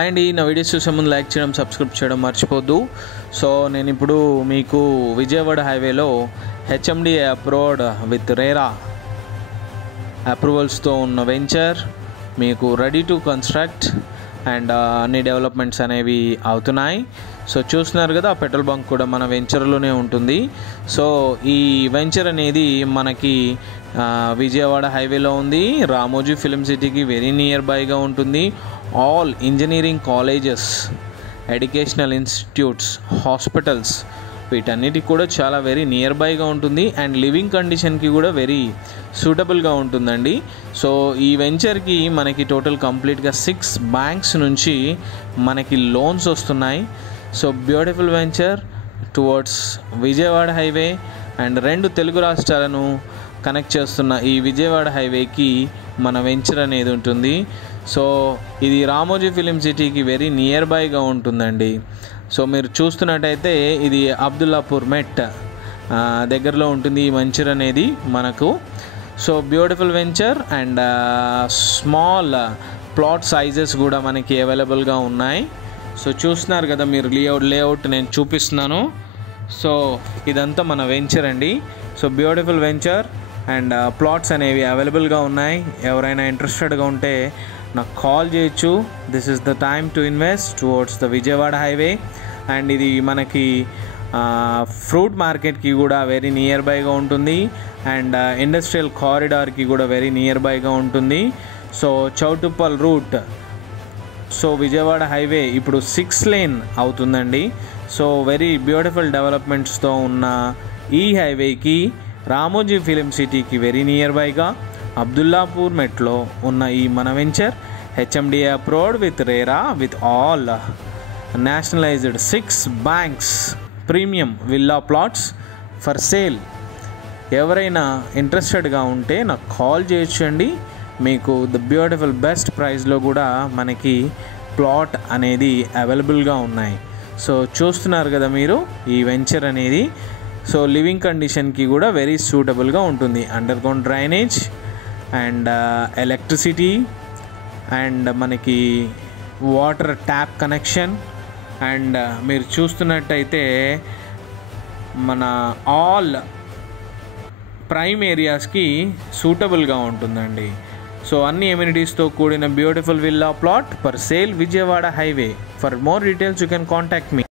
And ఈ నా videos చూసే ముందు లైక్ చేయడం, సబ్స్క్రైబ్ చేయడం మర్చిపోద్దు. సో నేను ఇప్పుడు మీకు విజయవాడ హైవేలో హెచ్ఎండిఏ అప్రూవ్డ్ విత్ రేరా అప్రూవల్స్తో ఉన్న వెంచర్ మీకు రెడీ టు కన్స్ట్రక్ట్ అండ్ అన్ని డెవలప్మెంట్స్ అనేవి అవుతున్నాయి. సో చూస్తున్నారు కదా, ఆ పెట్రోల్ బంక్ కూడా మన వెంచర్లోనే ఉంటుంది. సో ఈ వెంచర్ అనేది మనకి విజయవాడ హైవేలో ఉంది. రామోజీ ఫిలిం సిటీకి వెరీ నియర్ బైగా ఉంటుంది. All engineering colleges, educational institutes, hospitals వీటన్నిటికి కూడా చాలా వెరీ నియర్ బైగా ఉంటుంది. అండ్ లివింగ్ కండిషన్కి కూడా వెరీ సూటబుల్గా ఉంటుందండి. సో ఈ వెంచర్కి మనకి టోటల్ కంప్లీట్గా 6 బ్యాంక్స్ నుంచి మనకి లోన్స్ వస్తున్నాయి. So beautiful venture towards Vijayawada highway and 2 Telugu రాష్ట్రాలను కనెక్ట్ చేస్తున్న ఈ విజయవాడ హైవేకి మన వెంచర్ అనేది ఉంటుంది. సో ఇది రామోజీ ఫిలిం సిటీకి వెరీ నియర్ బైగా ఉంటుందండి. సో మీరు చూస్తున్నట్టయితే ఇది అబ్దుల్లాపూర్ మెట్ దగ్గరలో ఉంటుంది ఈ వెంచర్ అనేది మనకు. So beautiful venture and small plot sizes కూడా మనకి అవైలబుల్గా ఉన్నాయి. సో చూస్తున్నారు కదా మీరు, లేఅవుట్ నేను చూపిస్తున్నాను. సో ఇదంతా మన వెంచర్ అండి. So beautiful venture and plots అనేవి అవైలబుల్గా ఉన్నాయి. ఎవరైనా ఇంట్రెస్టెడ్గా ఉంటే నాకు కాల్ చేయొచ్చు. This is the time to invest towards the Vijayawada highway. And ఇది మనకి ఫ్రూట్ మార్కెట్కి కూడా వెరీ నియర్ బైగా ఉంటుంది. అండ్ ఇండస్ట్రియల్ కారిడార్కి కూడా వెరీ నియర్ బైగా ఉంటుంది. So Choutuppal route, so Vijayawada highway ఇప్పుడు 6 లేన్ అవుతుందండి. సో వెరీ బ్యూటిఫుల్ డెవలప్మెంట్స్తో ఉన్న ఈ హైవేకి రామోజీ ఫిలిం సిటీకి వెరీ నియర్ బైగా అబ్దుల్లాపూర్ మెట్లో ఉన్న ఈ మన venture HMDA approved with RERA with all nationalised 6 banks premium villa plots for sale. ఎవరైనా ఇంట్రెస్టెడ్గా ఉంటే నాకు కాల్ చేయొచ్చండి. మీకు ద బ్యూటిఫుల్ బెస్ట్ ప్రైస్లో కూడా మనకి ప్లాట్ అనేది అవైలబుల్గా ఉన్నాయి. సో చూస్తున్నారు కదా మీరు ఈ వెంచర్ అనేది. సో లివింగ్ కండిషన్కి కూడా వెరీ సూటబుల్గా ఉంటుంది. Under ground drainage and electricity and మనకి వాటర్ ట్యాప్ కనెక్షన్. అండ్ మీరు చూస్తున్నట్టయితే మన ఆల్ ప్రైమ్ ఏరియాస్కి సూటబుల్గా ఉంటుందండి. సో అన్ని ఎమ్యూనిటీస్తో కూడిన beautiful villa plot for sale Vijayawada highway. For more details you can contact me.